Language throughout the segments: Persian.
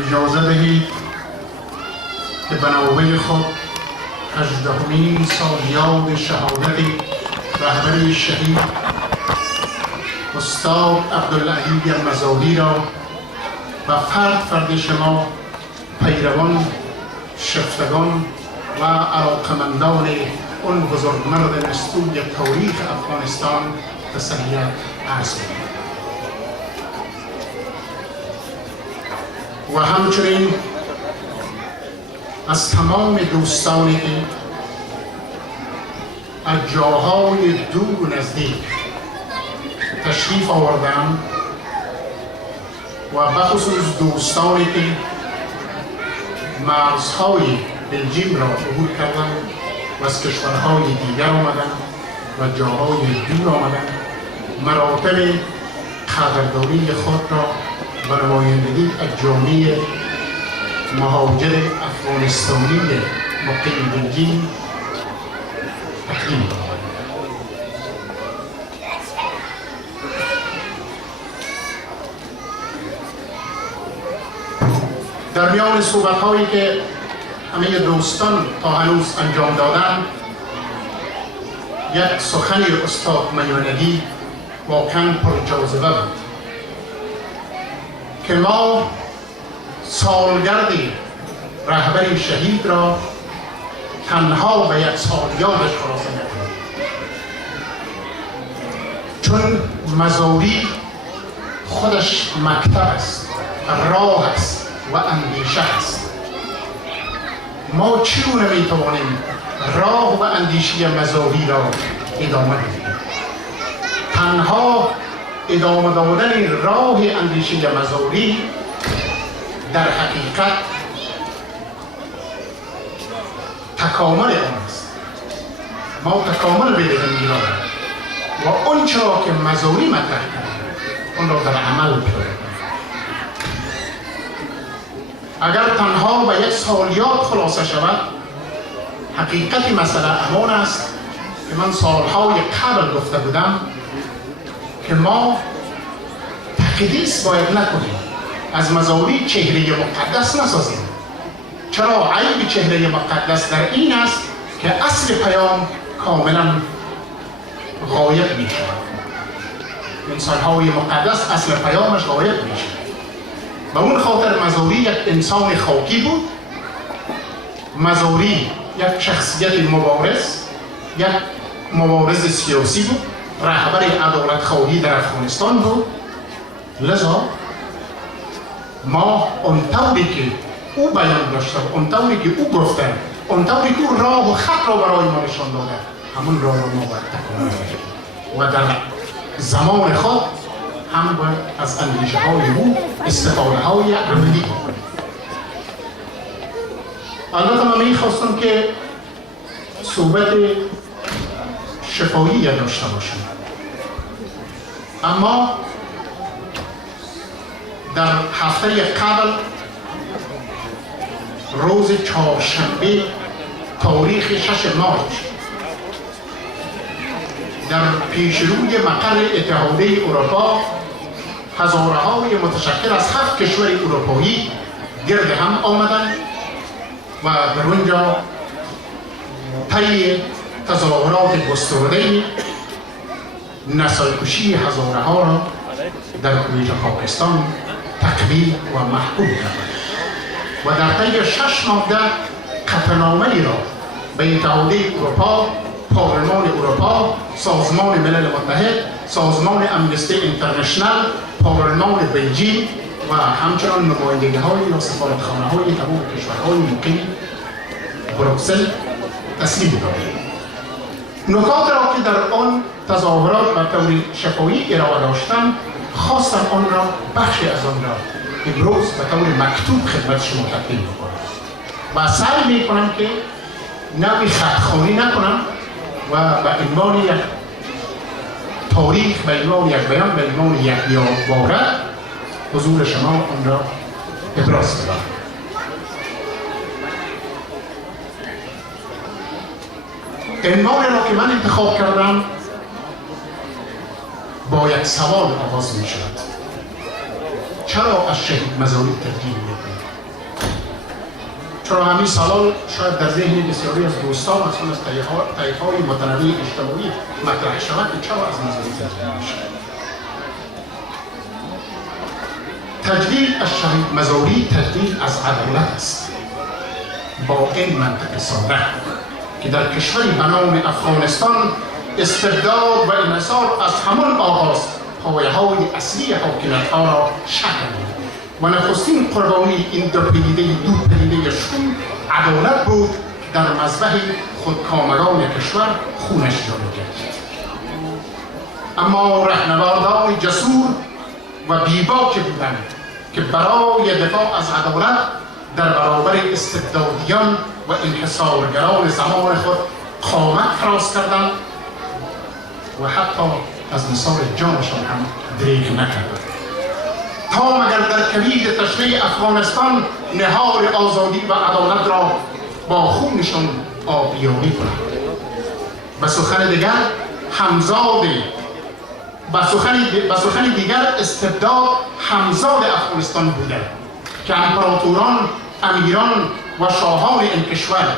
اجازه دهید که به نوبه خود 18مین سالیاد شهادت رهبر شهید استاد عبدالعلی مزاحی را و فرد شما پیروان، شفتگان و علاقمندان اون بزرگمرد نستوی تاریخ افغانستان تسلیت عرض می‌کنم. و همچنین از تمام دوستانی که از جاهای دور و نزدیک تشریف آوردند و بخصوص دوستانی که مرزهای بلژیم را عبور کردند و از کشورهای دیگر آمدند و جاهای دور آمدند، مراتب قدردانی خود را به نمایندگی از جامعه مهاجر افغانستانی مقیم بلژیم تقدیم می‌کنم. در میان صحبت‌هایی که همه دوستان تا هنوز انجام دادند، یک سخنی استاد میانگی واقعاً پرجاذبه بود که ما سالگرد رهبر شهید را تنها به یک سالیادش خلاصه نکنیم، چون مزاحی خودش مکتب است، راه است و اندیشه است. ما چگونه میتوانیم راه و اندیشه مزاحی را ادامه بدهیم؟ تنها ادامه دادن راه اندیشه مزاحی در حقیقت تکامل آن است. ما تکامل بدهیم این را و اون چرا که مزاحی مطرح کرده اون را در عمل بیاریم. اگر تنها به یک سالیاد خلاصه شود، حقیقت مسئله همان است که من سالهای قبل گفته بودم که ما تقدیس باید نکنیم، از مزاحی چهره مقدس نسازیم. چرا؟ عیب چهره مقدس در این است که اصل پیام کاملا غایب می شود. انسان‌های مقدس اصل پیامش غایب می شود. به اون خاطر مزاحی یک انسان خاکی بود، مزاحی یک شخصیت مبارز، یک مبارز سیاسی بود، رهبر عدالت خواهی در افغانستان بود. لذا ما اون طوری که او بیان داشته، اون طوری که او گفته، اون طوری که او راه و خط را برای ما نشان داده، همون راه را ما باید تکامل بدهیم و در زمان خود هم باید از اندیشه های او استفاده های عملی کنیم. البته من میخواستم که صحبت شفاهی داشته باشیم، اما در هفته قبل روز چهارشنبه تاریخ 6 مارچ در پیشروی مقر اتحادیه اروپا هزاره‌های متشکل از 7 کشور اروپایی گرد هم آمدند و در اونجا طی تظاهرات گسترده نسل‌کشی هزارها را در کویت پاکستان تکمیل و محکوم کردند و در طی 6 ماده قطعنامه‌ای را به اتحادیه اروپا، پارلمان اروپا، سازمان ملل متحد، سازمان امنستی اینترنشنال، پارلمان بلژیم و همچنان نمایندگی‌های یا سفارتخانه‌های تمام کشورهای مقیم بروکسل تسلیم دادند. نکات را که در آن تظاهرات و طور شفاهی ارائه داشتند، خواستم آن را بخشی از آن را امروز به طور مکتوب خدمت شما تقدیم می‌کنم و سعی می‌کنم که نوعی خط‌خوانی نکنم و به عنوان یک تاریخ، به عنوان یک بیان، به عنوان یک یادواره حضور شما آن را ابراز کنم. عنوان را که من انتخاب کردم با یک سوال آغاز می شود. چرا از شهید مزاری تجلیل میکنید؟ چرا همین سوال شاید در ذهن بسیاری از دوستان اصلا از طیف‌های متنوع اجتماعی مطرح شود که چرا از مزاری تجلیل میشه؟ تجلیل از شهید مزاری تجلیل از عدالت است، با این منطق ساده که در کشوری به نام افغانستان استبداد و انحصار از همان آغاز پایه‌های اصلی حاکمیت‌ها را شکل داد و نخستین قربانی این دو پدیده شوم عدالت بود که در مذبح خودکامگان کشور خونش جاری کرد. اما رهنوردان جسور و بیباک بودند که برای دفاع از عدالت در برابر استبدادیان و انحصارگران زمان خود قامت فراز کردند و حتی از نثار جانشان هم دریغ نکردند تا مگر در کلید تشریع افغانستان نهار آزادی و عدالت را با خونشان آبیاری کنند. به سخن دیگر به سخن دیگر استبداد همزاد افغانستان بوده که امپراتوران، امیران و شاهان این کشور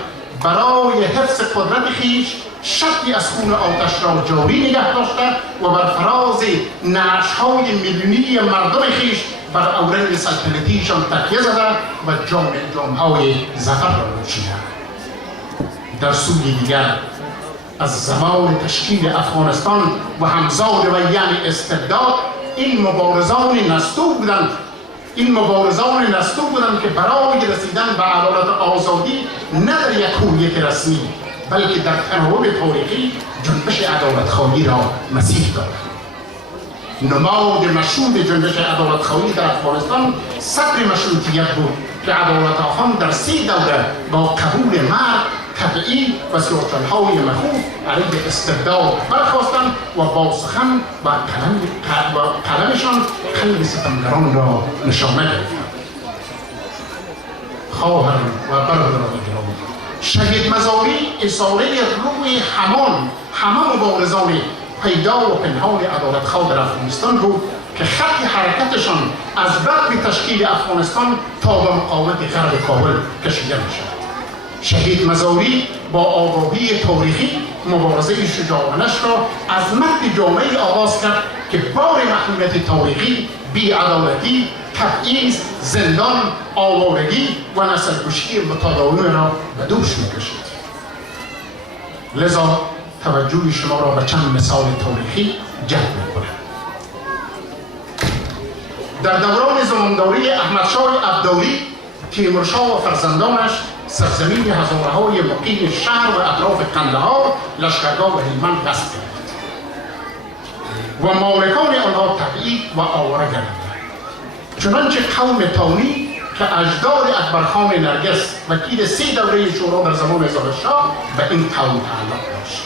برای حفظ قدرت خیش شکی از خون آتش را جاری نگه داشته و بر فراز نعش‌های میلیونی مردم خیش بر اورنگ سلطنتیشان تکیه زده و جامهای ظفر را نوشیده. در سوی دیگر از زمان تشکیل افغانستان و همزاد و یعنی استبداد این مبارزان نستو بودند که برای رسیدن به عدالت آزادی نه در یک هویت رسمی بلکه در تناوب تاریخی جنبش عدالت‌خواهی را مسیح دادند. نماد مشهور جنبش عدالت‌خواهی در افغانستان صدر مشروطیت بود که عدالت‌خواهان در 3 دوره با قبول مرگ، تبعید و سیاست‌های مخوف علیه استبداد برخاستند و با سخن و قلمشان قلب ستمگران را نشانه گرفتند. خواهران و برادران گرامی، شهید مزاری اصاره روی همه مبارزان پیدا و پنهان عدالت‌خواه در افغانستان بود که خط حرکتشان از بعد تشکیل افغانستان تا به مقاومت غرب کابل کشیده می‌شد. شهید مزاری با آگاهی تاریخی مبارزه شجاعانش را از مد جامعه آغاز کرد که بار محرومیت تاریخی، بی‌عدالتی، تبعیض، زندان، آوارگی و نسل‌کشی متداوم را به دوش می‌کشید. لذا توجه شما را به چند مثال تاریخی جلب می‌کنم. در دوران زمانداری احمدشاه ابدالی، تیمورشاه و فرزندانش سرزمین هزاره‌های مقیم شهر و اطراف قندهار، لشکرگاه و هلمند غصب کرد و مالکان آنها تبعید و آواره گردیدند. چنانچه قوم تانی که اجداد اکبرخان نرگس وکیل 3 دوره شورا در زمان ظاهرشاه به این قوم تعلق داشت.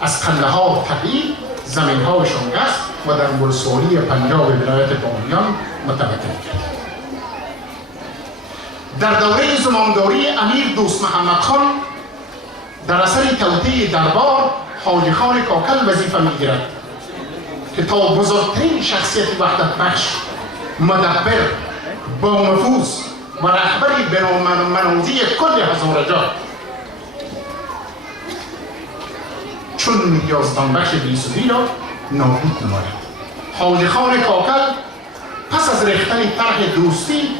از قندهار تبعید، زمین‌هایشان غصب و در ولسوالی پنجاب ولایت بامیان متوطن کرد. در دوره زمانداری امیر دوست محمد خان در اثر توطئه دربار حاجی خان کاکل وظیفه میگیرد که تا بزرگترین شخصیت وحدت بخش، مدبر، با نفوذ و رهبری بنامنازی کل هزارجات چون یازدان بخش بیسودی را نابود نماید. حاجی خان کاکل پس از ریختن طرح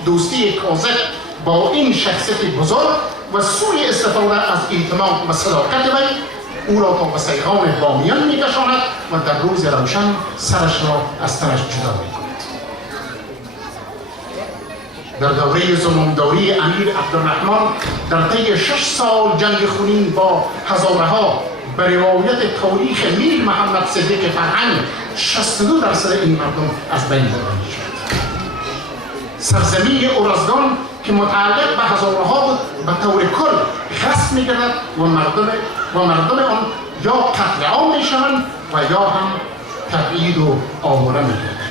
دوستی کاذب با این شخصیت بزرگ و سوی استفاده از اعتماد و صداقت وی او را تا به سیحان بامیان میکشاند و در روز روشن سرش را از تنش جدا میکند. در دوره زمانداری امیر عبدالرحمن در طی 6 سال جنگ خونین با هزارها به روایت تاریخ میر محمد صدیق فرهنگ 62% این مردم از بین برده شد. سرزمین ارزگان که متعلق به هزارها بود به طور کل غصب می‌گردد و مردم آن یا قتل عام می‌شوند و یا هم تبعید و آواره می‌گردند.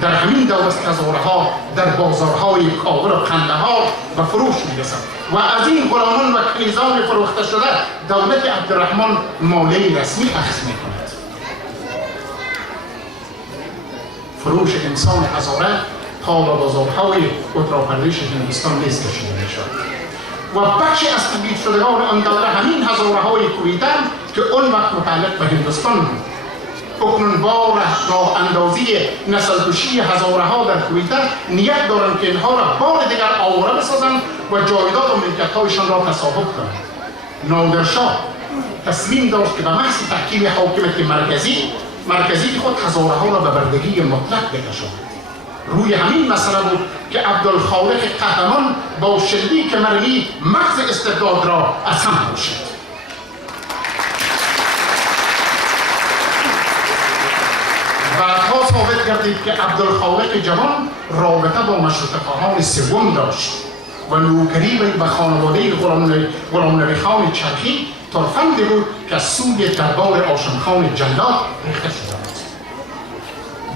در همین دور است که هزارها در بازارهای کابل و قندهار به فروش می‌رسند و از این غلامان و کنیزان فروخته شده دولت عبدالرحمن مالیه رسمی اخذ می‌کند. فروش انسان هزاره تا به بازارهای اتراپردیش هندوستان نیز کشیده میشد و بخشی از تبعید شدگان آن دوره همین هزاره های کویتن که اون وقت متعلق به هندوستان بود. اکنون با راه اندازی نسل کشی هزاره ها در کویتن نیت دارند که اینها را بار دیگر آواره بسازند و جایداد و ملکیت هایشان را تصاحب کنند. نادرشاه تصمیم داشت که به محض تحکیم حاکمیت مرکزی خود هزاره ها را به بردگی مطلق بکشاند. روی همین مسئله بود که عبدالخالق قهرمان با شلیک مرمی مغز استبداد را از هم کشید. بعدها ثابت گردید که عبدالخالق جوان رابطه با مشروطه‌خواهان سوم داشت و نوکری به خانواده غلامنبی خان چرخی ترفندی بود که از سوی دربار هاشم خان جلاد ریخته شده بود.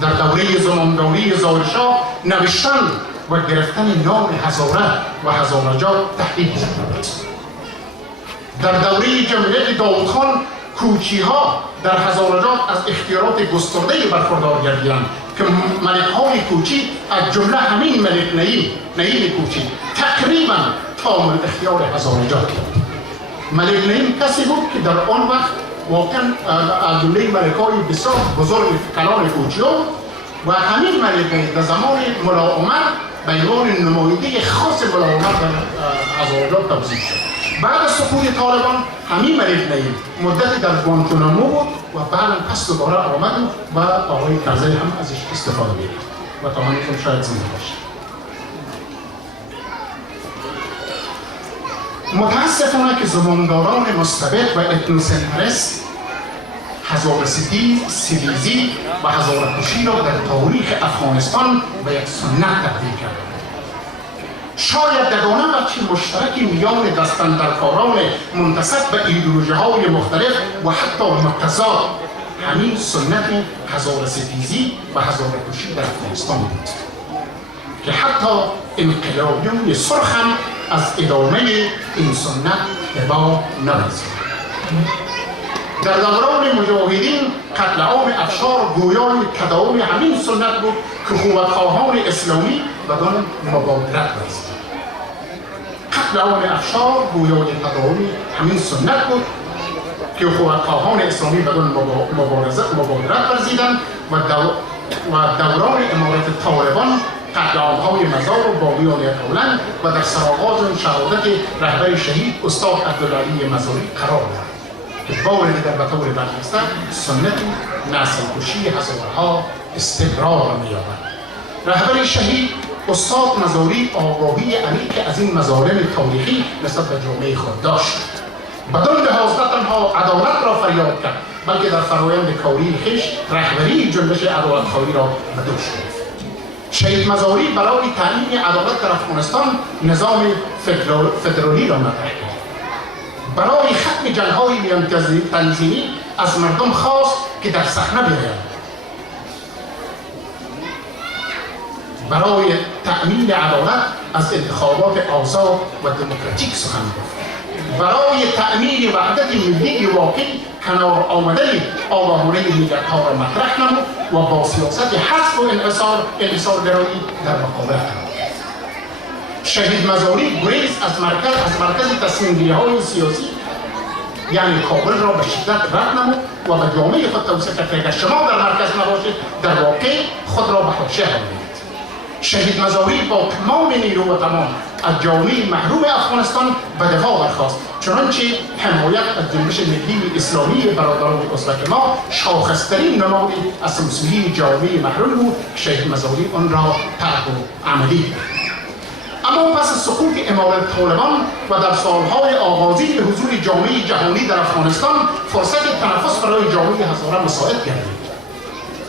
در دوره زمانداری ظاهرشاه نوشتن و گرفتن نام هزاره و هزارجات تحقیق شده بود. در دوره جمهوری داود خان کوچی ها در هزارجات از اختیارات گسترده برخوردار گردیدند که ملک های کوچی از جمله همین ملک نعیم کوچی تقریبا تمام اختیار هزارجات بود. ملک نعیم کسی بود که در آن وقت واقعا از جمله ملک‌های بسیار بزرگ کلان کوچی و همین ملک در زمان ملا عمر به عنوان نماینده خاص ملا عمر در هزارجات توزیع شد. بعد از سقوط طالبان همین ملک نعیم مدتی در گوانتانامو بود و بعد پس دوباره آمد و آقای کرزی هم ازش استفاده می‌کرد و تا هنوز شاید زنده باشه. متاسفانه که زمانداران مستبد و اتنوسنتریست هزاره‌ستیز، سیلیزی و هزاره‌کشی را در تاریخ افغانستان به یک سنت تبدیل کردند. شاید یگانه وجه مشترکی میان دستاندرکاران منتسب به ایدئولوژی‌های مختلف و حتی متضاد همین سنت هزاره‌ستیزی و هزاره‌کشی در افغانستان بود که حتی انقلابیون سرخ هم از ادامه این سنت ابا نرسید. در دوران مجاهدین قتل عام افشار گویای تداوم همین سنت بود که قوت‌خواهان اسلامی بدان مبادرت ورزیدند. قتل عام افشار گویای تداوم همین سنت بود که قوت‌خواهان اسلامی بدان مبادرت ورزیدند و دوران امارت طالبان قتل عام‌های مزار و باقیان اولند و در سرآغاز شهادت رهبر شهید استاد عبدالعلی مزاری قرار دارد که بار دیگر به طور برجسته سنت نسل کشی هزارها استمرار می‌یابد. رهبر شهید استاد مزاری آگاهی عمیقی از این مظالم تاریخی نسبت به جامعه خود داشت. بدان لحاظ نه تنها عدالت را فریاد کرد بلکه در فرآیند کاری خویش رهبری جنبش عدالت‌خواهی را به دوش گرفت. شهید مزاری برای تامین عدالت در افغانستان نظام فدرالی را مطرح کرد. برای ختم جنگ‌های میان تنظیمی از مردم خواست که در صحنه بیایند. برای تأمین عدالت از انتخابات آزاد و دموکراتیک سخن گفت. برای تأمین وحدت ملی واقعی کنار آمده آگاهانه ملیت‌ها را مطرح نمود و با سیاست حذف و انحصارگرایی در مقابله قرار گرفت. شهید مزاری گریز از مرکز تصمیم‌گیری‌های سیاسی یعنی کابل را به شدت رد نمود و به جامعه خود توصیه کرد که اگر شما در مرکز نباشید در واقع خود را به حاشیه آورید. شهید مزاری با تمام نیرو و تمام از جامعه محروم افغانستان به دفاع برخاست، چنانچه حمایت از جنبش ملی اسلامی برادران ازبک ما شاخصترین نمادی از سمسوری جامعه محروم بود که شهید مزاری آن را طرح و عملی کرد. اما پس از سقوط امارت طالبان و در سالهای آغازین حضور جامعه جهانی در افغانستان فرصت تنفس برای جامعه هزاره مساعد گردید.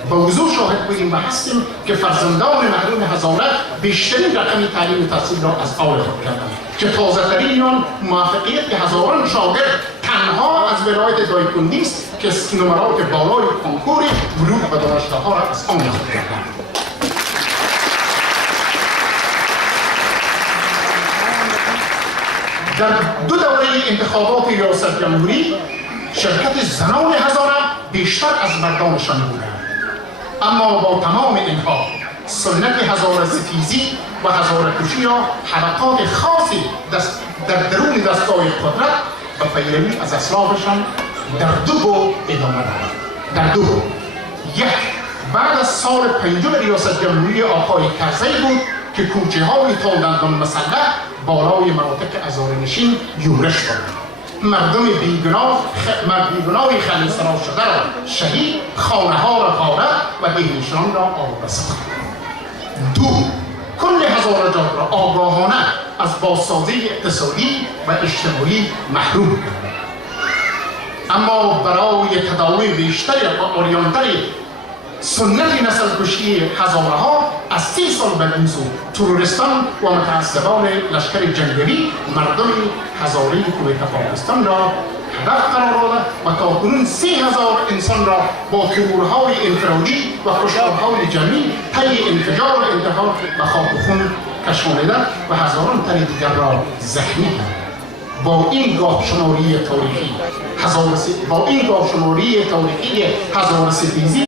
با وضوح شاهد بودیم و هستیم که فرزندان محروم هزاره بیشترین رقم تعلیم و تحصیل را از آل خود کردند که تازه‌ترین آن موفقیت هزاران شاگرد تنها از ولایت دایکندی است که نمرات بالای کنکور ورود به دانشگاه‌ها را از آن خود کردند. در دو دوره انتخابات ریاست جمهوری شرکت زنان هزاره بیشتر از مردانشان بودند. اما با تمام اینها سنت هزاره ستیزی و هزاره کشی را حرکات خاصی در درون دستگاه قدرت و پیروی از اسلافشان در دو بعد ادامه دارد. در دو بعد. یک، بعد از سال پنجم ریاست جمهوری آقای کرزی بود که کوچه های تندندان مسلح بالای مناطق هزاره‌نشین یورش دادند. مردم بیگناه خلیل‌سرا شده را شهید، خانه ها را غارت و دهلیزشان را آب ساخت. دو، کل هزارجات را آگاهانه از بازسازی اقتصادی و اجتماعی محروم کرد. اما برای تداوی بیشتر و عریان‌تر سنت نسل کشی هزاره ها از 30 سال به این سو تروریستان و متعصبان لشکر جنگلی مردم هزاره کویت پاکستان را هدف قرار داده و تاکنون 30,000 انسان را با ترورهای انفرادی و کشتارهای جمعی طی انفجار و انتحار و خاک و خون کشانیده و هزاران تن دیگر را زخمی کرد. با این گاه شماری تاریخی هزاره ستیزی